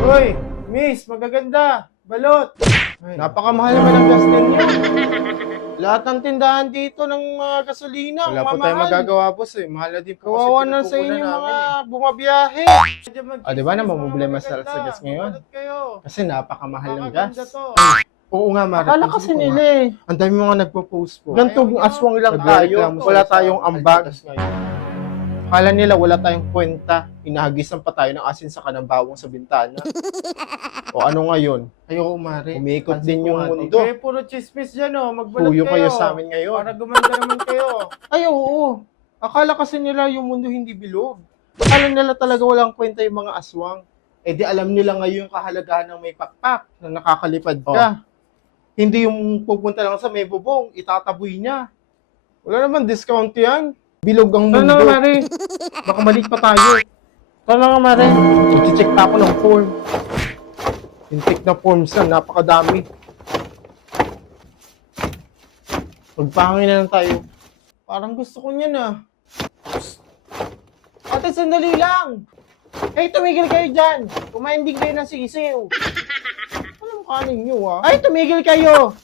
Hoy, miss, magaganda. Balot. Ay, napakamahal naman ang gas din yun. Lahat ng tindahan dito ng mga gasolina, Wala po tayong magagawa, boss eh. Mahal na din po kasi Kawawa na sa pinagkukunan inyo namin mga eh. bumabiyahe. Di ba na mamumblema sa gas ngayon? Balot kayo. Kasi napakamahal ng gas. Napakaganda to. Oo nga, Mare. Akala kasi nila eh. Ang dami mga nagpo-post po. Gantong aswang lang tayo. Nagrereklamo Wala sila sa tayong ambag. Alcatas ngayon. Akala nila wala tayong kwenta. Inahagisan pa tayo ng asin sa kanambawang sa bintana. O ano ngayon? Ayoko, Mare. Umiikot Pansin din ko yung nga, mundo. Eh, puro chismis dyan, oh. Magbalot Puyo kayo. kayo sa amin ngayon. Para gumanda naman kayo. Ay, oo. Akala kasi nila yung mundo hindi bilog. Akala nila talaga walang kwenta yung mga aswang. Eh di alam nila ngayon yung kahalagahan ng may pakpak na nakakalipad ka. Hindi yung pupunta lang sa may bubong, itataboy niya. Wala naman discount yan. Bilog ang mundo. Ano nga, Mare? Baka mali pa tayo. Ano nga, Mare? I-check pa ako ng form. Intake na forms na, napakadami. Magpahangin na lang tayo. Parang gusto ko niyan, ah. Ate, sandali lang. Eh, tumigil kayo dyan. Kumain din kayo ng sisiw. Anong kanin nyo, ah? Ay, tumigil kayo.